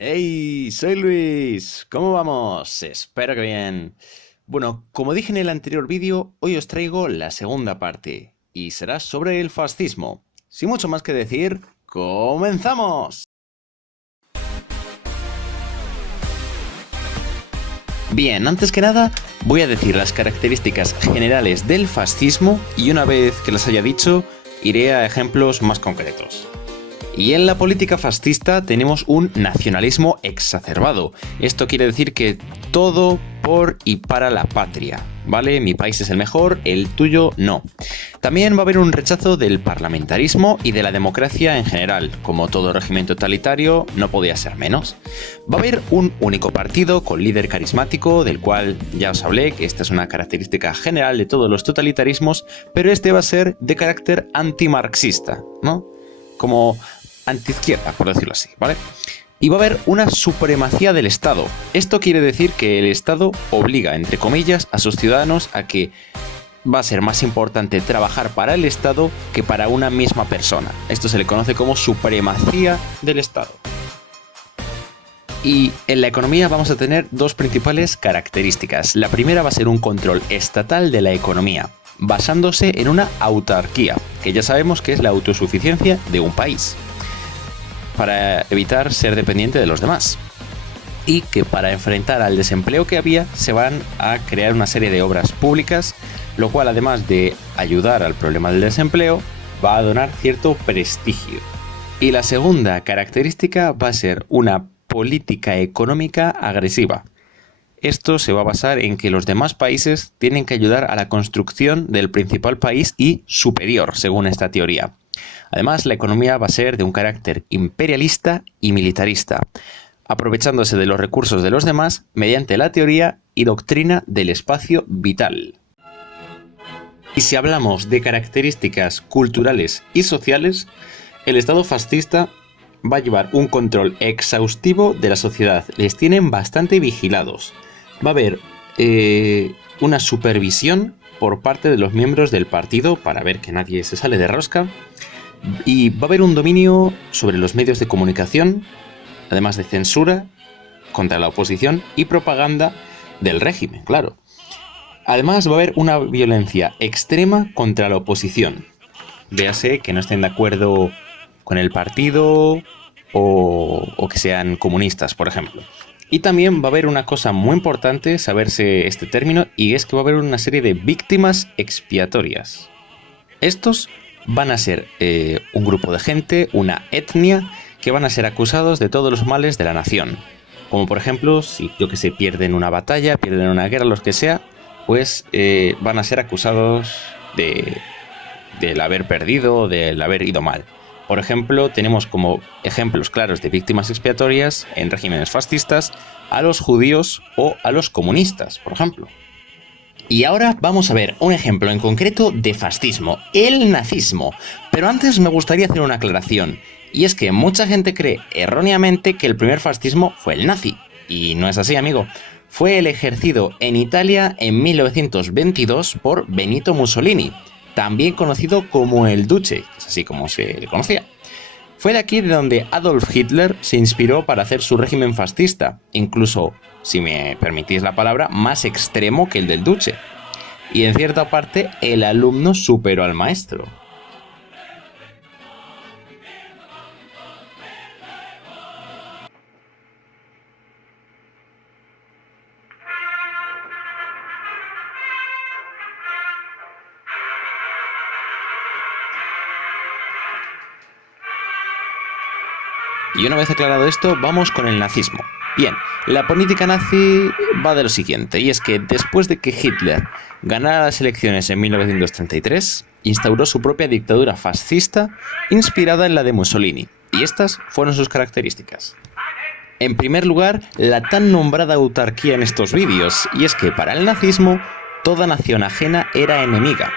¡Hey! Soy Luis. ¿Cómo vamos? Espero que bien. Bueno, como dije en el anterior vídeo, hoy os traigo la segunda parte y será sobre el fascismo. Sin mucho más que decir, ¡comenzamos! Bien, antes que nada, voy a decir las características generales del fascismo y una vez que las haya dicho, iré a ejemplos más concretos. Y en la política fascista tenemos un nacionalismo exacerbado. Esto quiere decir que todo por y para la patria, ¿vale? Mi país es el mejor, el tuyo no. También va a haber un rechazo del parlamentarismo y de la democracia en general. Como todo régimen totalitario, no podía ser menos. Va a haber un único partido con líder carismático, del cual ya os hablé, que esta es una característica general de todos los totalitarismos, pero este va a ser de carácter antimarxista, ¿no? Como antiizquierda, por decirlo así, ¿vale? Y va a haber una supremacía del Estado. Esto quiere decir que el Estado obliga, entre comillas, a sus ciudadanos a que va a ser más importante trabajar para el Estado que para una misma persona. Esto se le conoce como supremacía del Estado. Y en la economía vamos a tener dos principales características. La primera va a ser un control estatal de la economía, basándose en una autarquía, que ya sabemos que es la autosuficiencia de un país, para evitar ser dependiente de los demás. Y que para enfrentar al desempleo que había, se van a crear una serie de obras públicas, lo cual, además de ayudar al problema del desempleo, va a donar cierto prestigio. Y la segunda característica va a ser una política económica agresiva. Esto se va a basar en que los demás países tienen que ayudar a la construcción del principal país y superior, según esta teoría. Además, la economía va a ser de un carácter imperialista y militarista, aprovechándose de los recursos de los demás mediante la teoría y doctrina del espacio vital. Y si hablamos de características culturales y sociales, el Estado fascista va a llevar un control exhaustivo de la sociedad. Les tienen bastante vigilados. Va a haber una supervisión por parte de los miembros del partido para ver que nadie se sale de rosca. Y va a haber un dominio sobre los medios de comunicación, además de censura contra la oposición y propaganda del régimen, claro. Además va a haber una violencia extrema contra la oposición. Véase que no estén de acuerdo con el partido o que sean comunistas, por ejemplo. Y también va a haber una cosa muy importante, saberse este término, y es que va a haber una serie de víctimas expiatorias. Estos van a ser un grupo de gente, una etnia, que van a ser acusados de todos los males de la nación. Como por ejemplo, si yo que sé, pierden una batalla, pierden una guerra, los que sea, pues van a ser acusados del haber perdido, del haber ido mal. Por ejemplo, tenemos como ejemplos claros de víctimas expiatorias en regímenes fascistas a los judíos o a los comunistas, por ejemplo. Y ahora vamos a ver un ejemplo en concreto de fascismo, el nazismo. Pero antes me gustaría hacer una aclaración, y es que mucha gente cree erróneamente que el primer fascismo fue el nazi. Y no es así, amigo. Fue el ejercido en Italia en 1922 por Benito Mussolini, también conocido como el Duce, es así como se le conocía. Fue de aquí de donde Adolf Hitler se inspiró para hacer su régimen fascista, incluso, si me permitís la palabra, más extremo que el del Duce. Y en cierta parte, el alumno superó al maestro. Y una vez aclarado esto, vamos con el nazismo. Bien, la política nazi va de lo siguiente, y es que después de que Hitler ganara las elecciones en 1933, instauró su propia dictadura fascista inspirada en la de Mussolini, y estas fueron sus características. En primer lugar, la tan nombrada autarquía en estos vídeos, y es que para el nazismo toda nación ajena era enemiga,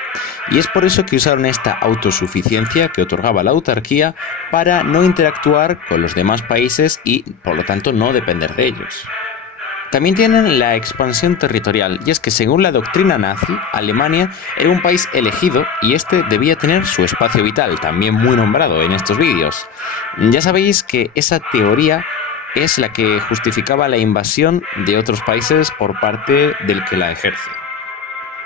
y es por eso que usaron esta autosuficiencia que otorgaba la autarquía para no interactuar con los demás países y, por lo tanto, no depender de ellos. También tienen la expansión territorial, y es que según la doctrina nazi, Alemania era un país elegido y este debía tener su espacio vital, también muy nombrado en estos vídeos. Ya sabéis que esa teoría es la que justificaba la invasión de otros países por parte del que la ejerce.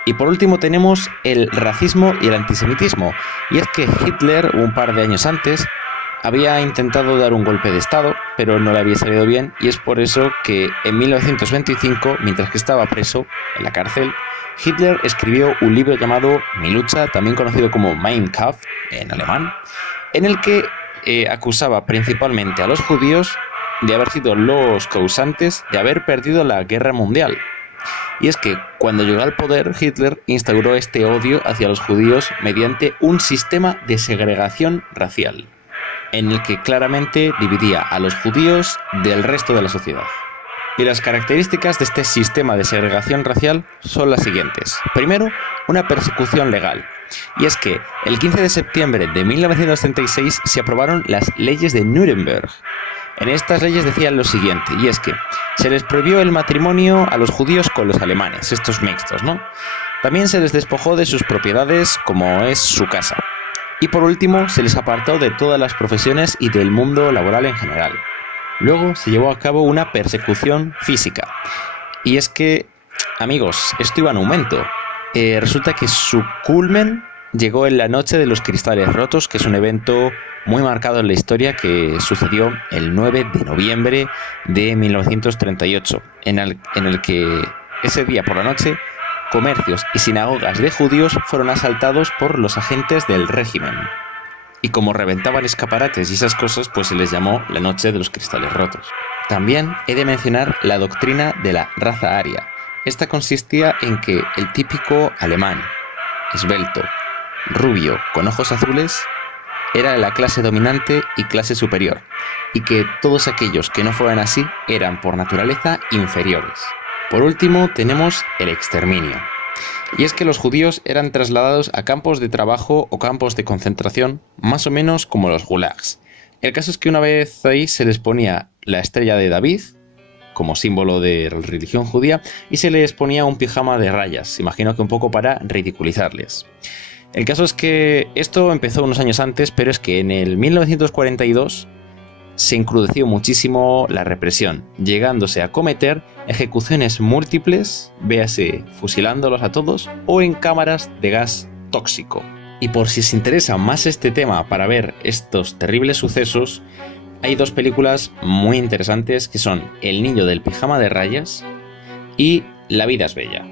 Y por último tenemos el racismo y el antisemitismo, y es que Hitler, un par de años antes, había intentado dar un golpe de estado, pero no le había salido bien, y es por eso que en 1925, mientras que estaba preso en la cárcel, Hitler escribió un libro llamado Mi lucha, también conocido como Mein Kampf en alemán, en el que acusaba principalmente a los judíos de haber sido los causantes de haber perdido la guerra mundial. Y es que cuando llegó al poder, Hitler instauró este odio hacia los judíos mediante un sistema de segregación racial, en el que claramente dividía a los judíos del resto de la sociedad. Y las características de este sistema de segregación racial son las siguientes. Primero, una persecución legal. Y es que el 15 de septiembre de 1936 se aprobaron las leyes de Nuremberg. En estas leyes decían lo siguiente, y es que se les prohibió el matrimonio a los judíos con los alemanes, estos mixtos, ¿no? También se les despojó de sus propiedades, como es su casa. Y por último, se les apartó de todas las profesiones y del mundo laboral en general. Luego se llevó a cabo una persecución física. Y es que, amigos, esto iba en aumento. Resulta que su culmen llegó en la Noche de los Cristales Rotos, que es un evento muy marcado en la historia que sucedió el 9 de noviembre de 1938, en el que ese día por la noche comercios y sinagogas de judíos fueron asaltados por los agentes del régimen. Y como reventaban escaparates y esas cosas, pues se les llamó la Noche de los Cristales Rotos. También he de mencionar la doctrina de la raza aria. Esta consistía en que el típico alemán, esbelto, rubio, con ojos azules, era la clase dominante y clase superior, y que todos aquellos que no fueran así eran por naturaleza inferiores. Por último tenemos el exterminio. Y es que los judíos eran trasladados a campos de trabajo o campos de concentración, más o menos como los gulags. El caso es que una vez ahí se les ponía la estrella de David, como símbolo de la religión judía, y se les ponía un pijama de rayas, imagino que un poco para ridiculizarles. El caso es que esto empezó unos años antes, pero es que en el 1942 se encrudeció muchísimo la represión, llegándose a cometer ejecuciones múltiples, véase fusilándolos a todos, o en cámaras de gas tóxico. Y por si os interesa más este tema para ver estos terribles sucesos, hay dos películas muy interesantes que son El niño del pijama de rayas y La vida es bella,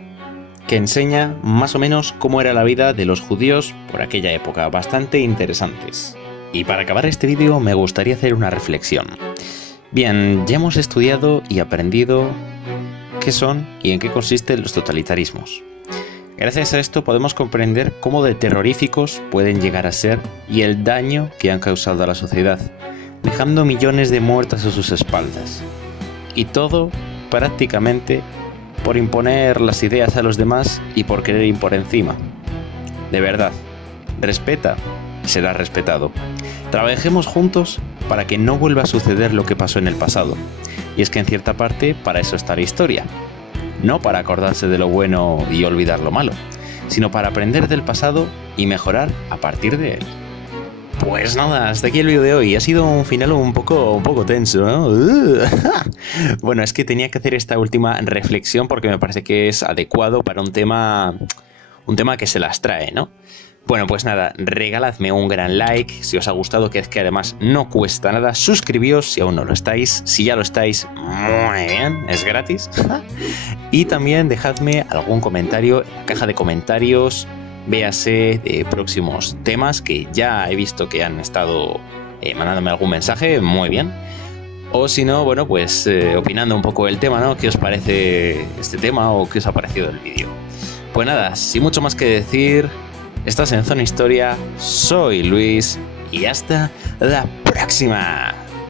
que enseña más o menos cómo era la vida de los judíos por aquella época, bastante interesantes. Y para acabar este vídeo me gustaría hacer una reflexión. Bien, ya hemos estudiado y aprendido qué son y en qué consisten los totalitarismos. Gracias a esto podemos comprender cómo de terroríficos pueden llegar a ser y el daño que han causado a la sociedad, dejando millones de muertos a sus espaldas. Y todo prácticamente por imponer las ideas a los demás y por querer ir por encima. De verdad, respeta y serás respetado. Trabajemos juntos para que no vuelva a suceder lo que pasó en el pasado. Y es que en cierta parte para eso está la historia. No para acordarse de lo bueno y olvidar lo malo, sino para aprender del pasado y mejorar a partir de él. Pues nada, hasta aquí el vídeo de hoy. Ha sido un final un poco tenso, ¿no? Bueno, es que tenía que hacer esta última reflexión porque me parece que es adecuado para un tema que se las trae, ¿no? Bueno, pues nada, regaladme un gran like si os ha gustado, que es que además no cuesta nada. Suscribíos si aún no lo estáis, si ya lo estáis, muy bien, es gratis. Y también dejadme algún comentario en la caja de comentarios, véase de próximos temas que ya he visto que han estado mandándome algún mensaje, muy bien. O si no, bueno, pues opinando un poco del tema, ¿no? ¿Qué os parece este tema o qué os ha parecido el vídeo? Pues nada, sin mucho más que decir, estás en Zona Historia, soy Luis y hasta la próxima.